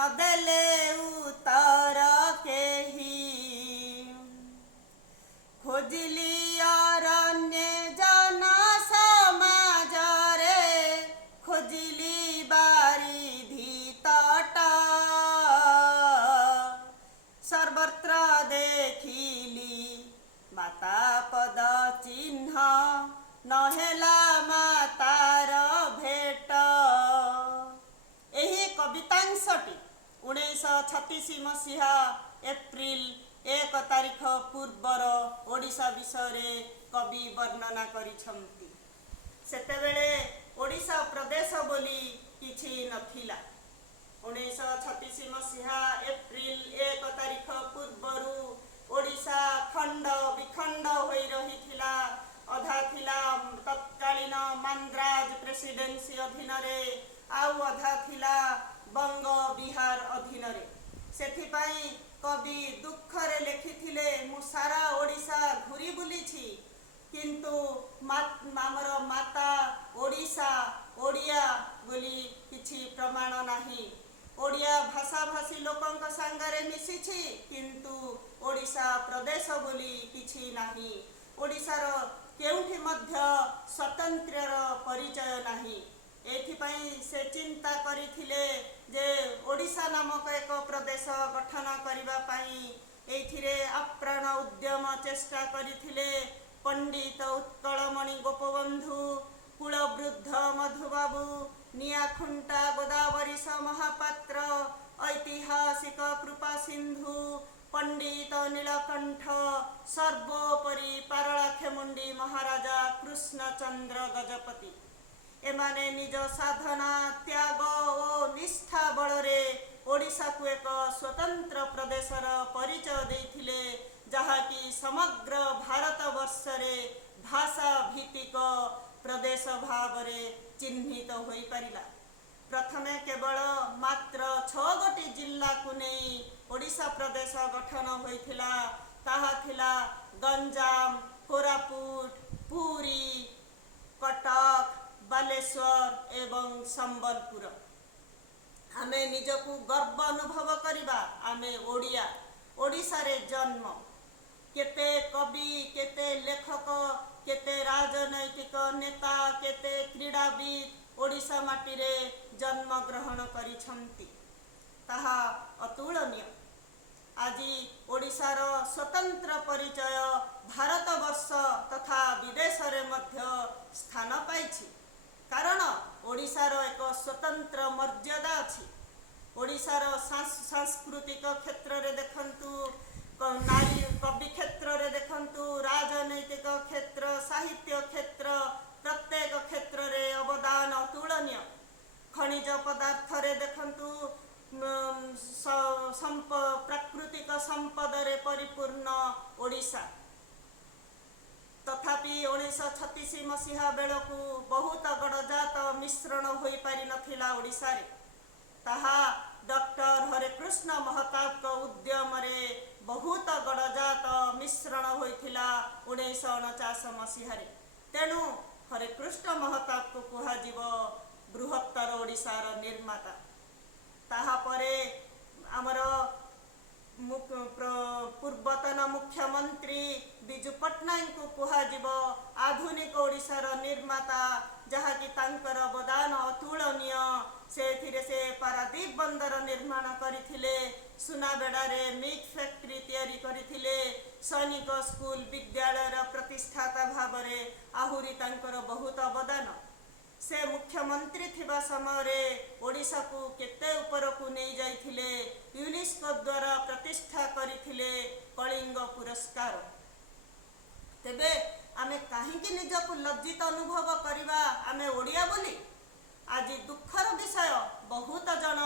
नदेले उतर केही खोजिली अरण्य जन समाजरे खोजिली बारिधि तट सर्वत्र देखिली माता पद चिन्ह नहेला मातार भेट। यही कवितांशटी 1936 मसीहा एप्रिल 1 तारिख पूर्वर ओडिशा विषय कवि वर्णना करिछंती। सेतेबेले ओडिशा प्रदेश बोली किछि नथिला। 1936 मसीहा एप्रिल 1 तारिख पूर्वरु ओडिशा खंड विखंड होई रहिथिला। अधा थिला तत्कालीन मांद्राज प्रेसिडेंसी अधीन रे आउ अधा थिला बंग बिहार अधीन रे। सेथिपाई कवि दुखरे लेखिथिले मु सारा ओडिशा घुरी बुलिछि किंतु आमर माता ओडिशा ओडिया बोली किछि प्रमाण नाही। ओडिया भाषा भाषी लोकंक संगरे मिसिछि किंतु ओडिशा प्रदेश बोली किछि नाही। ओडिशार केउठी मध्य स्वतंत्रर परिचय नाही। एथिपाई से चिंता करिथिले जे ओडिशा नामक एक प्रदेश गठन करिबा पाई एथिरे अप्राण उद्यम चेष्टा करिथिले पंडित उत्कलमणि गोपबंधु कुलवृद्ध मधुबाबू नियाखुंटा गोदावरीश महापात्र ऐतिहासिक कृपा सिंधु पंडित नीलकंठ सर्वोपरि पारलाखेमुंडी महाराजा कृष्णचंद्र गजपति एमाने निज साधना त्याग और निष्ठा बलरे ओडिशा को एक स्वतंत्र प्रदेशर परिचय देथिले जहाँकि समग्र भारत वर्षरे भाषा भित्तिक प्रदेश भावरे चिन्हित होई परिला। प्रथमे केवल मात्र 6 गोटी जिल्ला को नहीं ओडिशा प्रदेश गठन होइथिला। ताहा थिला गंजाम कोरापुट पुरी कटक बालेश्वर एवं संबलपुर। आमे निजकू गर्व अनुभव करिबा आमे ओडिया ओडिशा रे जन्म केते कवि केते लेखक केते राजनैतिक नेता केते क्रीड़ाविद ओडिशा माटी रे जन्म ग्रहण करिछंती ताहा अतुलनीय। आज ओडिशार स्वतंत्र परिचय भारत वर्ष तथा विदेश रे मध्य स्थान पाइछि कारण ओडिशार एक स्वतंत्र मर्यादा अछि। ओडिशार सांस्कृतिक क्षेत्र रे देखंतु नारी कवि क्षेत्र रे देखंतु राजनैतिक क्षेत्र साहित्य क्षेत्र प्रत्येक क्षेत्र रे अवदान अतुलनीय। खनिज पदार्थ रे देखंतु प्राकृतिक संपद रे परिपूर्ण ओडिशा। तथापि 1936 मसीहा बेलकू बहुत गणजात मिश्रण होई पारि नथिला ओडिशा रे। ताहा डॉक्टर हरेकृष्ण महताब उद्यम रे बहुत गणजात मिश्रण होइथिला 1949 मसीहा रे। तेणु हरेकृष्ण महताब को कुहाजिब बृहत्तर ओडिशार निर्माता। ताहा परे आमर पूर्वतन मुख्यमंत्री बिजू पट्टनायक को कुहाजिब आधुनिक ओडिशार निर्माता जहाँकि तांकर अवदान अतुलनीय। से पारादीप बंदर निर्माण करथिले सुनाबेड़ा रे मिट फैक्ट्री तैयारी करथिले सैनिक स्कूल विद्यालय प्रतिष्ठाता भावरे आहुरी तांकर बहुत अवदान। से मुख्यमंत्री थिबा समय रे ओडिशा को केते ऊपर को नहीं जाइथिले यूनेस्को द्वारा प्रतिष्ठा करथिले कलिंग पुरस्कार। तेबे आमे काहीकि निजको लज्जित अनुभव करिबा आमे ओडिया बोली। आज दुखर विषय बहुत जन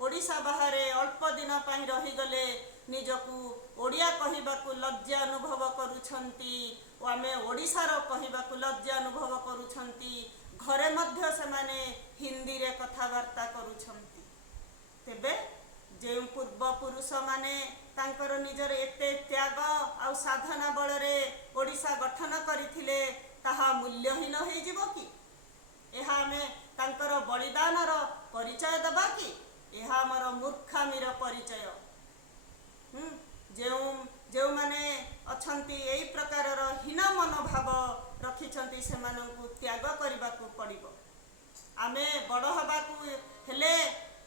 ओडिशा बाहरे अल्प दिन पाई रही गले निजकू ओडिया कहिबाकू लज्जा अनुभव करुछंती और आमे ओडिशार कहिबाकू लज्जा अनुभव करुछंती। घरे मध्य से माने हिंदी रे कथावार्ता करुछंती। तेबे जे पूर्व पुरुष माने तांकर निजर एते त्याग आ साधना बलरे ओडिशा गठन करिथिले ताहा मूल्यहीन होई जिवो कि? एहा आमे तांकर बलिदानर परिचय दबा कि? यह आमर मूर्खामीर परिचय। जो माने अछंती एई प्रकारर हीन मनोभाव रखिछंती सेमानंकु त्याग करबाकू पड़िबो। आमे बड़ हबाकू हेले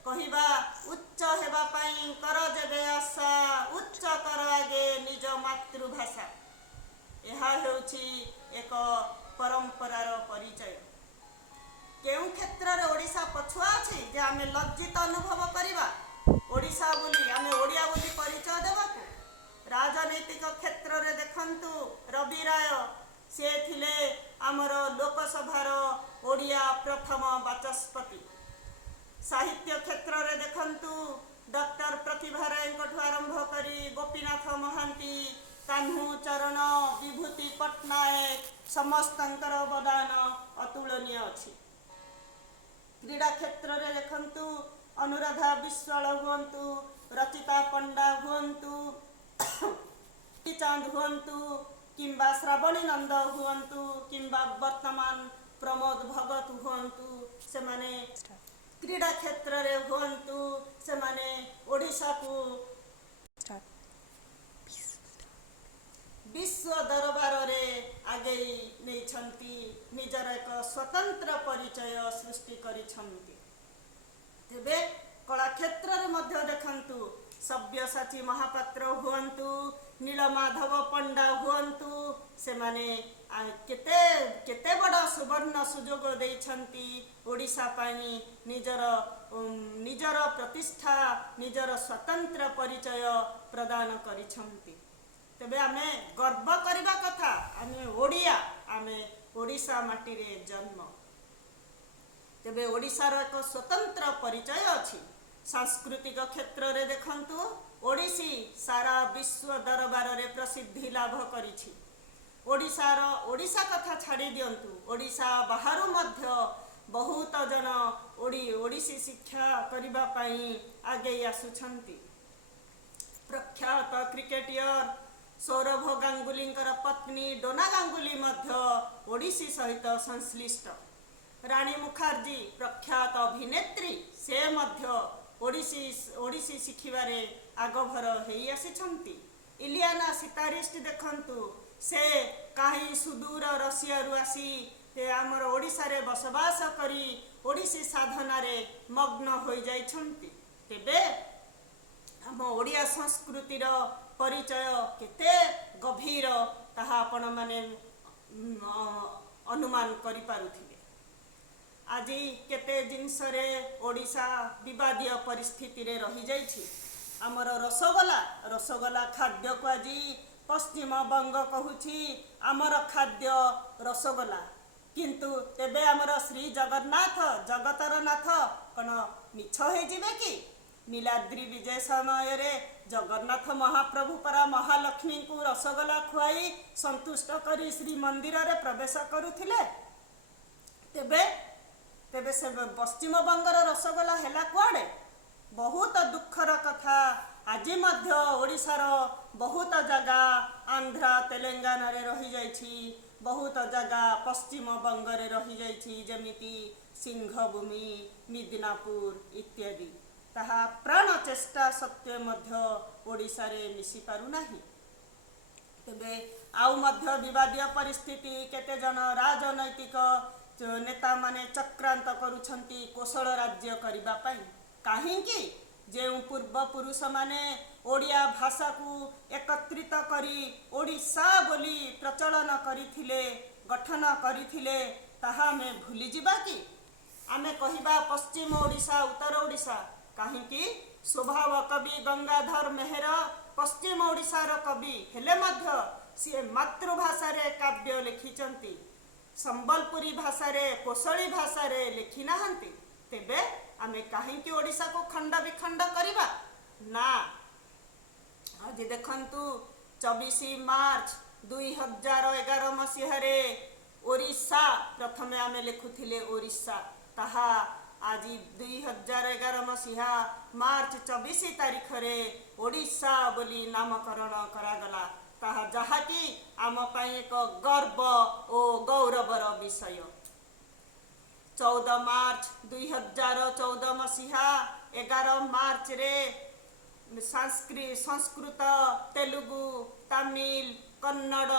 कहिबा उच्च हेबा पई कर जेबे आशा, उच्च कर आगे निज मातृभाषा। यह हेउछि एक परंपरार परिचय। केउ क्षेत्र रे ओडिशा पछुआ अछि जे आमे लज्जित अनुभव करिबा ओडिशा बोली आमे ओडिया बोली परिचय देबाकू। राजनैतिक क्षेत्र रे देखंतु रवि राय से थिले आमर लोकसभार ओडिया प्रथम बाचस्पति। साहित्य क्षेत्र रे देखंतु डॉक्टर प्रतिभा राय आरंभ करी गोपीनाथ महांती, कान्हू चरण, विभूति पट्टनायक समस्तंकर अवदान अतुलनीय अछि। क्रीड़ा क्षेत्र रे देखंतु अनुराधा विश्वाल हुअंतु, रचिता पंडा हुअंतु, चांद हुअंतु, किंबा श्रावणी नंद हुअंतु, किंबा वर्तमान प्रमोद भगत हुअंतु, से माने क्रीड़ा क्षेत्र रे हुअंतु, से माने ओडिशा को विश्व दरबार रे आगे नहीं छंती, निजर एक स्वतंत्र परिचय सृष्टि करी छंती। तेबे कला क्षेत्र रे मध्य देखंतु सव्यसाची महापात्र हुअंतु, नीलमाधव पंडा हुअंतु, से माने केते केते बड़ा सुवर्ण सुजोग देई छंती ओडिशा पाई निजर प्रतिष्ठा, निजर स्वतंत्र परिचय प्रदान करी छंती। तेबे आमे गर्व करिबा कथा, आमे ओडिया, आमे ओडिशा माटी रे जन्म। तेबे ओडिशार एक स्वतंत्र परिचय अछि। सांस्कृतिक क्षेत्र रे देखंतु ओडिसी सारा विश्व दरबार रे प्रसिद्धि लाभ करिछि। ओडिशा कथा छाड़ी दियंतु, ओडिशा बाहरु मध्य बहुत जन ओडिसी शिक्षा करिबा पई आगे आसुछंती। प्रख्यात क्रिकेटियर सौरभ गांगुली पत्नी डोना गांगुली मध्य ओडिसी सहित संश्लिष्ट। रानी मुखर्जी प्रख्यात अभिनेत्री, से मध्य ओडिसी शिखिबारे आगभर हेई आसिछंती। इलियाना सितारिस्ट देखंतु, से काही सुदूर रशिया रु आसी आमर ओडिशा रे बसवास करी ओडिसी साधना रे मग्न होई जाइछंती। तेबे आम ओडिया संस्कृतिर परिचय केते गभीर ताहा आपण माने अनुमान करि पारुथिबे। आज केते जिनस रे ओडिशा विवादीय परिस्थिति रे रही जाइछि। आमर रसगोला खाद्य को आज पश्चिम बंग कहूछि आमर खाद्य रसगोला, किंतु तेबे आमर श्री जगन्नाथ जगतर नाथ कौन मिछ हो जिवे कि? नीलाद्री विजय समय रे जगन्नाथ महाप्रभु परा महालक्ष्मी को रसगोला खुआई संतुष्ट करी श्री मंदिर रे प्रवेश करुथिले। तेबे से पश्चिम बंगर रसगोला हेला कुआडे? बहुत दुखर कथा। आज मध्य ओडिशार बहुत जगह आंध्रा तेलंगाना रे रही जाइछि, बहुत जगह पश्चिम बंग रे रही जाइछि, जेमिति सिंहभूमि, मिदनापुर इत्यादि। ताहा प्राण चेष्टा सत्वे मध्य ओडिशा रे मिसी पारु नाही। तेबे आउ मध्य विवादीय परिस्थिति, केते जन राजनैतिक नेता माने चक्रांत करुछंती कोशल राज्य करिबा पई। काहेकि जे पूर्व पुरुष माने ओडिया भाषा को एकत्रित करी ओडिशा बोली प्रचलन करिथिले, गठन करिथिले, ताहा में भूली जिबा कि? आमे कहिबा पश्चिम ओडिशा, उत्तर ओडिशा, काहेकि स्वभाव कवि गंगाधर मेहर पश्चिम ओडिशार कवि हेले मध्य सी मातृभाषा रे काव्य लिखिचंती, संबलपुरी भाषा रे कोशली भाषा रे लिखि नाहंती। तेबे आमे काहेकि ओडिशा को खंड विखंड करिबा ना? आज देखंतु 24 मार्च 2011 मसीह रे ओडिशा प्रथमे आमे लिखुथिले ओडिशा, ताहा आज 2011 मसीहा मार्च 24 तारीख रे ओडिशा बोली नामकरण करागला। ताहा जहाँकि आम पाई एक गर्व और गौरवर विषय। 14 ମାର୍ଚ୍ଚ 2014 ମସିହା 11 ମାର୍ଚ୍ଚରେ ସଂସ୍କୃତ, ତେଲୁଗୁ, ତାମିଲ, କନ୍ନଡ଼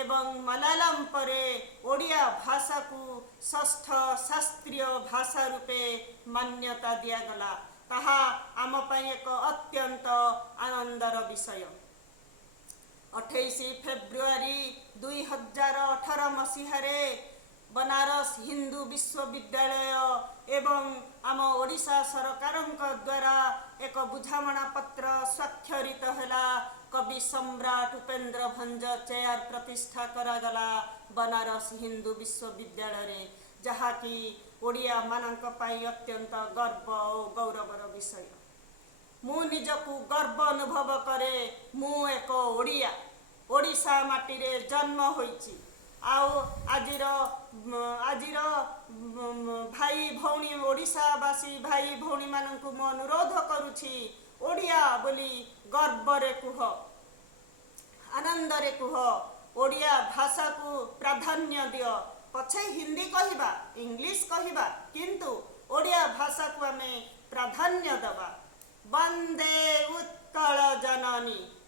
ଏବଂ ମଲାୟାଲମ ପରେ ଓଡ଼ିଆ ଭାଷାକୁ ଷଷ୍ଠ ଶାସ୍ତ୍ରୀୟ ଭାଷା ରୂପେ ମାନ୍ୟତା ଦିଆଗଲା। ତାହା ଆମ ପାଇଁ ଏକ ଅତ୍ୟନ୍ତ ଆନନ୍ଦର ବିଷୟ। 28 ଫେବୃଆରୀ 2018 ମସିହାରେ ବନାରସ ହିନ୍ଦୁ ବିଶ୍ୱବିଦ୍ୟାଳୟ ଏବଂ ଆମ ଓଡ଼ିଶା ସରକାରଙ୍କ ଦ୍ୱାରା ଏକ ବୁଝାମଣା ପତ୍ର ସ୍ୱାକ୍ଷରିତ ହେଲା। କବି ସମ୍ରାଟ ଉପେନ୍ଦ୍ର ଭଞ୍ଜ ଚେୟାର ପ୍ରତିଷ୍ଠା କରାଗଲା ବନାରସ ହିନ୍ଦୁ ବିଶ୍ୱବିଦ୍ୟାଳୟରେ, ଯାହାକି ଓଡ଼ିଆମାନଙ୍କ ପାଇଁ ଅତ୍ୟନ୍ତ ଗର୍ବ ଓ ଗୌରବର ବିଷୟ। ମୁଁ ନିଜକୁ ଗର୍ବ ଅନୁଭବ କରେ, ମୁଁ ଏକ ଓଡ଼ିଆ, ଓଡ଼ିଶା ମାଟିରେ ଜନ୍ମ ହୋଇଛି। ଆଉ ଆଜିର ଭାଇ ଭଉଣୀ, ଓଡ଼ିଶାବାସୀ ଭାଇ ଭଉଣୀମାନଙ୍କୁ ମୁଁ ଅନୁରୋଧ କରୁଛି, ଓଡ଼ିଆ ବୋଲି ଗର୍ବରେ କୁହ, ଆନନ୍ଦରେ କୁହ, ଓଡ଼ିଆ ଭାଷାକୁ ପ୍ରାଧାନ୍ୟ ଦିଅ। ପଛେ ହିନ୍ଦୀ କହିବା, ଇଂଲିଶ କହିବା, କିନ୍ତୁ ଓଡ଼ିଆ ଭାଷାକୁ ଆମେ ପ୍ରାଧାନ୍ୟ ଦେବା। ବନ୍ଦେ ଉତ୍କଳ ଜନନୀ।